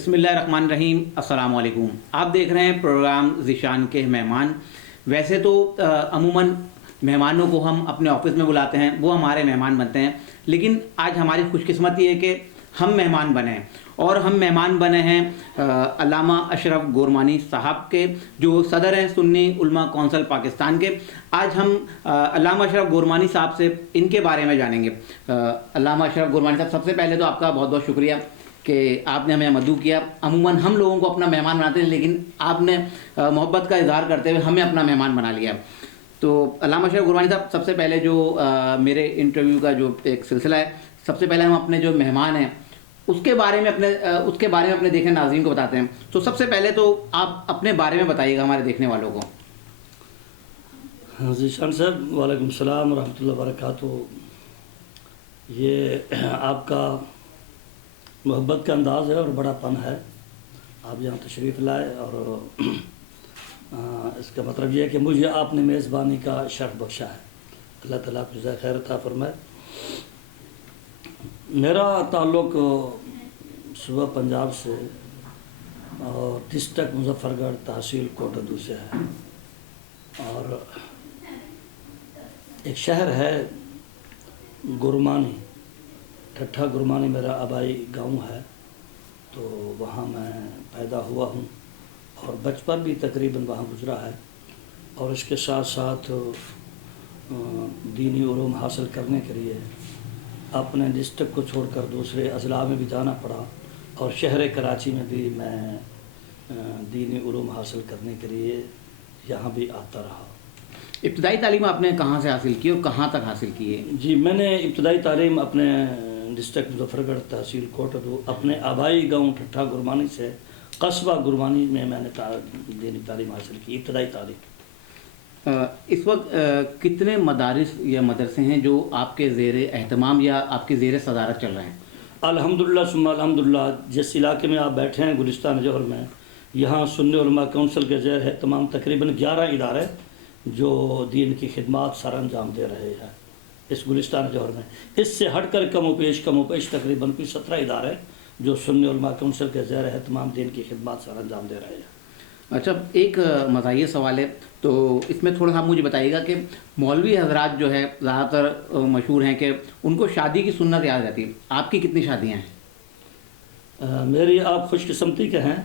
بسم اللہ الرحمن الرحیم. السلام علیکم. آپ دیکھ رہے ہیں پروگرام ذیشان کے مہمان. ویسے تو عموماً مہمانوں کو ہم اپنے آفس میں بلاتے ہیں، وہ ہمارے مہمان بنتے ہیں، لیکن آج ہماری خوش قسمتی ہے کہ ہم مہمان بنے ہیں. اور ہم مہمان بنے ہیں علامہ اشرف گورمانی صاحب کے، جو صدر ہیں سنی علماء کونسل پاکستان کے. آج ہم علامہ اشرف گورمانی صاحب سے ان کے بارے میں جانیں گے. علامہ اشرف گورمانی صاحب، سب سے پہلے تو آپ کا بہت بہت شکریہ کہ آپ نے ہمیں مدعو کیا. عموماً ہم لوگوں کو اپنا مہمان بناتے ہیں، لیکن آپ نے محبت کا اظہار کرتے ہوئے ہمیں اپنا مہمان بنا لیا. تو علامہ اشرف گورمانی صاحب، سب سے پہلے جو میرے انٹرویو کا جو ایک سلسلہ ہے، سب سے پہلے ہم اپنے جو مہمان ہیں اس کے بارے میں اپنے دیکھنے ناظرین کو بتاتے ہیں. تو سب سے پہلے تو آپ اپنے بارے میں بتائیے گا ہمارے دیکھنے والوں کو. ذیشان صاحب، وعلیکم السلام ورحمۃ اللہ وبرکاتہ. یہ آپ کا محبت کا انداز ہے اور بڑا پن ہے. آپ یہاں تشریف لائے اور اس کا مطلب یہ ہے کہ مجھے آپ نے میزبانی کا شرف بخشا ہے. اللہ تعالیٰ آپ جزائے خیر عطا فرمائے. میرا تعلق صوبہ پنجاب سے اور ڈسٹرکٹ مظفر گڑھ تحصیل کوٹدو سے ہے. اور ایک شہر ہے گرمانی، ٹھٹھا گرمانی میرا آبائی گاؤں ہے. تو وہاں میں پیدا ہوا ہوں اور بچپن بھی تقریباً وہاں گزرا ہے. اور اس کے ساتھ ساتھ دینی علوم حاصل کرنے کے لیے اپنے ڈسٹرکٹ کو چھوڑ کر دوسرے اضلاع میں بھی جانا پڑا. اور شہر کراچی میں بھی میں دینی علوم حاصل کرنے کے لیے یہاں بھی آتا رہا. ابتدائی تعلیم آپ نے کہاں سے حاصل کی اور کہاں تک حاصل کی ہے؟ جی، میں نے ابتدائی تعلیم اپنے ڈسٹرکٹ مظفر گڑھ تحصیل کوٹدو اپنے آبائی گاؤں ٹھٹھا گرمانی سے قصبہ گرمانی میں نے دینی تعلیم حاصل کی، ابتدائی تعلیم. اس وقت کتنے مدارس یا مدرسے ہیں جو آپ کے زیر اہتمام یا آپ کی زیر صدارت چل رہے ہیں؟ الحمدللہ ثم الحمدللہ. جس علاقے میں آپ بیٹھے ہیں گلستان جوہر میں، یہاں سنی علماء کونسل کے زیر ہے تمام تقریباً 11 ادارے جو دین کی خدمات سر انجام دے رہے ہیں اس گلستان جوہر میں. اس سے ہٹ کر کم و پیش تقریباً کوئی 17 ادارے جو سنی علماء کونسل کے زیر ہے تمام دین کی خدمات سر انجام دے رہے ہیں. اچھا، ایک مزاحیہ سوال ہے، تو اس میں تھوڑا سا مجھے بتائیے گا کہ مولوی حضرات جو ہے زیادہ تر مشہور ہیں کہ ان کو شادی کی سنت یاد رہتی ہے. آپ کی کتنی شادیاں ہیں؟ میری آپ خوش قسمتی کے ہیں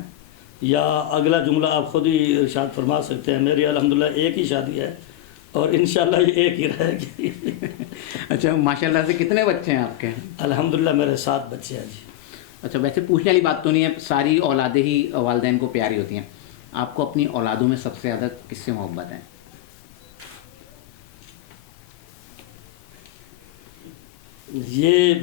یا اگلا جملہ آپ خود ہی ارشاد فرما سکتے ہیں. میری الحمدللہ ایک ہی شادی ہے اور انشاءاللہ یہ ایک ہی رہے گی. اچھا، ماشاءاللہ سے کتنے بچے ہیں آپ کے؟ الحمدللہ میرے 7 بچے ہیں. جی. اچھا، ویسے پوچھنے والی بات تو نہیں ہے، ساری اولادیں ہی والدین کو پیاری ہوتی ہیں. آپ کو اپنی اولادوں میں سب سے زیادہ کس سے محبت ہے؟ یہ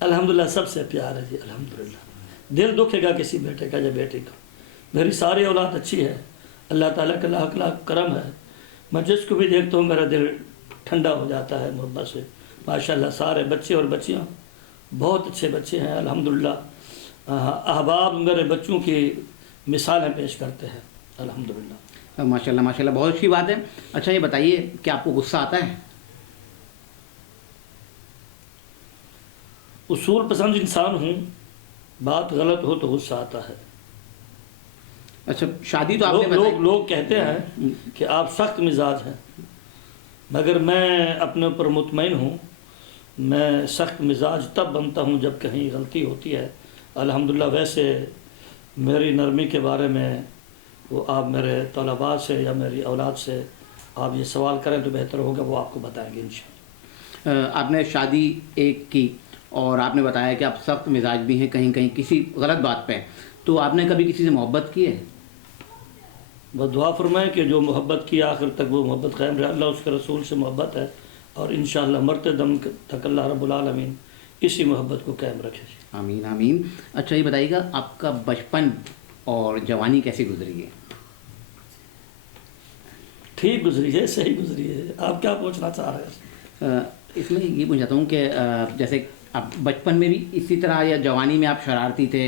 الحمدللہ سب سے پیار ہے. جی الحمدللہ. دل دکھے گا کسی بیٹے کا یا بیٹی کا. میری ساری اولاد اچھی ہے، اللہ تعالیٰ کا لاکھ لاکھ کرم ہے. میں جس کو بھی دیکھتا ہوں میرا دل ٹھنڈا ہو جاتا ہے محبت سے. ماشاءاللہ سارے بچے اور بچیاں بہت اچھے بچے ہیں الحمدللہ. احباب میرے بچوں کی مثالیں پیش کرتے ہیں الحمدللہ. ماشاءاللہ ماشاءاللہ، بہت اچھی بات ہے. اچھا، یہ بتائیے کہ آپ کو غصہ آتا ہے؟ اصول پسند انسان ہوں، بات غلط ہو تو غصہ آتا ہے. اچھا، شادی تو آپ نے لوگ کہتے ہیں کہ آپ سخت مزاج ہیں، مگر میں اپنے اوپر مطمئن ہوں. میں سخت مزاج تب بنتا ہوں جب کہیں غلطی ہوتی ہے الحمدللہ. ویسے میری نرمی کے بارے میں وہ آپ میرے طلباء سے یا میری اولاد سے آپ یہ سوال کریں تو بہتر ہوگا، وہ آپ کو بتائیں گے انشاءاللہ. آپ نے شادی ایک کی اور آپ نے بتایا کہ آپ سخت مزاج بھی ہیں کہیں کہیں کسی غلط بات پہ، تو آپ نے کبھی کسی سے محبت کی ہے؟ وہ دعا فرمائیں کہ جو محبت کی آخر تک وہ محبت قائم رہے. اللہ اس کے رسول سے محبت ہے اور انشاءاللہ مرتے دم تک اللہ رب العالمین اسی محبت کو قائم رکھے. آمین آمین. اچھا، یہ بتائیے گا آپ کا بچپن اور جوانی کیسی گزری ہے؟ ٹھیک گزری ہے، صحیح گزری ہے. آپ کیا پوچھنا چاہ رہے ہیں؟ اس میں یہ پوچھ چاہتا ہوں کہ جیسے آپ بچپن میں بھی اسی طرح یا جوانی میں آپ شرارتی تھے؟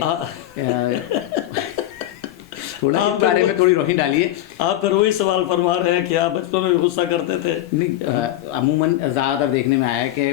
تھوڑا اس بارے میں تھوڑی روشنی ڈالیے. آپ پھر وہی سوال فرما رہے ہیں کہ آپ بچپن میں بھی غصہ کرتے تھے؟ نہیں، عموماً زیادہ تر دیکھنے میں آیا ہے کہ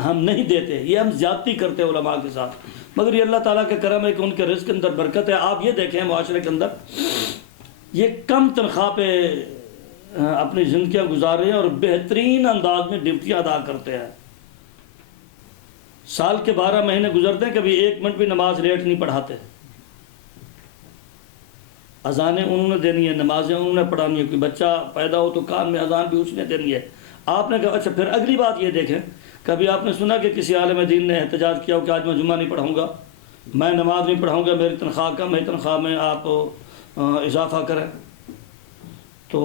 ہم نہیں دیتے، یہ ہم زیادتی کرتے ہیں علماء کے ساتھ، مگر یہ اللہ تعالیٰ کا کرم ہے کہ ان کے رزق کے اندر برکت ہے۔ آپ یہ دیکھیں معاشرے کے اندر یہ کم تنخواہ پہ اپنی زندگیاں گزار رہے ہیں اور بہترین انداز میں ڈیوٹیاں ادا کرتے ہیں۔ سال کے 12 مہینے گزرتے ہیں، کبھی 1 منٹ بھی نماز لیٹ نہیں پڑھاتے۔ اذانیں انہوں نے دینی ہے، نمازیں انہوں نے پڑھانی ہے، کوئی بچہ پیدا ہو تو کان میں اذان بھی اس نے دینی ہے۔ آپ نے کہا اچھا پھر اگلی بات یہ دیکھیں، کبھی آپ نے سنا کہ کسی عالم دین نے احتجاج کیا ہو کہ آج میں جمعہ نہیں پڑھاؤں گا، میں نماز نہیں پڑھاؤں گا، میری تنخواہ کم ہے، تنخواہ میں آپ اضافہ کریں؟ تو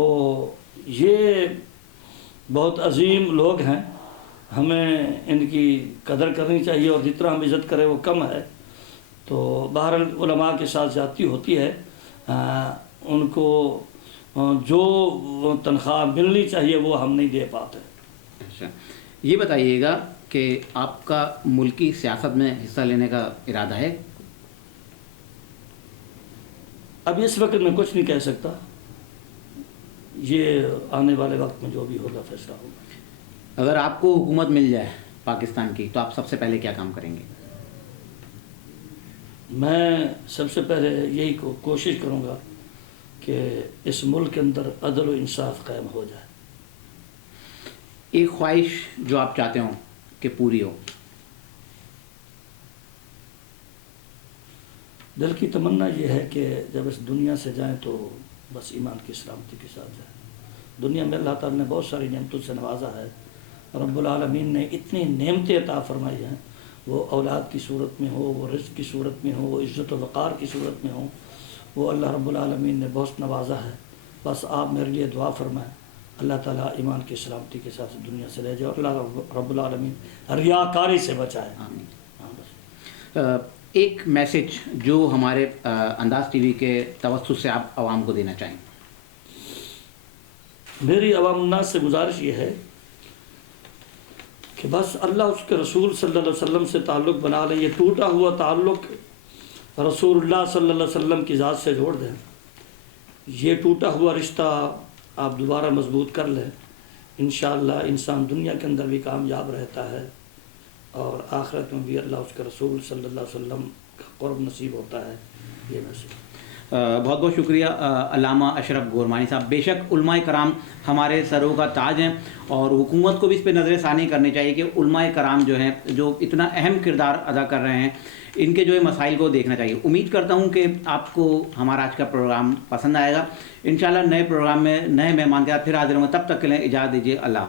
یہ بہت عظیم لوگ ہیں، ہمیں ان کی قدر کرنی چاہیے، اور جتنا ہم عزت کریں وہ کم ہے۔ تو بہرحال علماء کے ساتھ زیادتی ہوتی ہے، ان کو جو تنخواہ ملنی چاہیے وہ ہم نہیں دے پاتے۔ اچھا، یہ بتائیے گا کہ آپ کا ملکی سیاست میں حصہ لینے کا ارادہ ہے؟ اب اس وقت میں کچھ نہیں کہہ سکتا، یہ آنے والے وقت میں جو بھی ہوگا فیصلہ ہوگا۔ اگر آپ کو حکومت مل جائے پاکستان کی تو آپ سب سے پہلے کیا کام کریں گے؟ میں سب سے پہلے یہی کوشش کروں گا کہ اس ملک کے اندر عدل و انصاف قائم ہو جائے۔ ایک خواہش جو آپ چاہتے ہوں کہ پوری ہو؟ دل کی تمنا یہ ہے کہ جب اس دنیا سے جائیں تو بس ایمان کی سلامتی کے ساتھ جائیں۔ دنیا میں اللہ تعالیٰ نے بہت ساری نعمتوں سے نوازا ہے، رب العالمین نے اتنی نعمتیں عطا فرمائی ہیں، وہ اولاد کی صورت میں ہو، وہ رزق کی صورت میں ہو، وہ عزت و وقار کی صورت میں ہو، وہ اللہ رب العالمین نے بہت نوازا ہے۔ بس آپ میرے لیے دعا فرمائیں، اللہ تعالیٰ ایمان کی سلامتی کے ساتھ دنیا سے لے جائے، اور اللہ رب العالمین ریاکاری سے بچائے۔ آمین۔ ہاں بس۔ ایک میسج جو ہمارے انداز ٹی وی کے توسط سے آپ عوام کو دینا چاہیں؟ میری عوام الناس سے گزارش یہ ہے کہ بس اللہ اس کے رسول صلی اللہ علیہ وسلم سے تعلق بنا لیں، یہ ٹوٹا ہوا تعلق رسول اللہ صلی اللہ علیہ وسلم کی ذات سے جوڑ دیں، یہ ٹوٹا ہوا رشتہ آپ دوبارہ مضبوط کر لیں، انشاءاللہ انسان دنیا کے اندر بھی کامیاب رہتا ہے، اور آخرت میں بھی اللہ اس کے رسول صلی اللہ علیہ وسلم کا قرب نصیب ہوتا ہے۔ یہ میسج۔ بہت بہت شکریہ علامہ اشرف گورمانی صاحب۔ بے شک علماء کرام ہمارے سروں کا تاج ہیں، اور حکومت کو بھی اس پہ نظر ثانی کرنی چاہیے کہ علماء کرام جو ہیں جو اتنا اہم کردار ادا کر رہے ہیں، ان کے جو ہے مسائل کو دیکھنا چاہیے۔ امید کرتا ہوں کہ آپ کو ہمارا آج کا پروگرام پسند آئے گا۔ انشاءاللہ نئے پروگرام میں نئے مہمان کے ساتھ پھر حاضر ہوں گے، تب تک کے لیے اجازت دیجیے۔ اللہ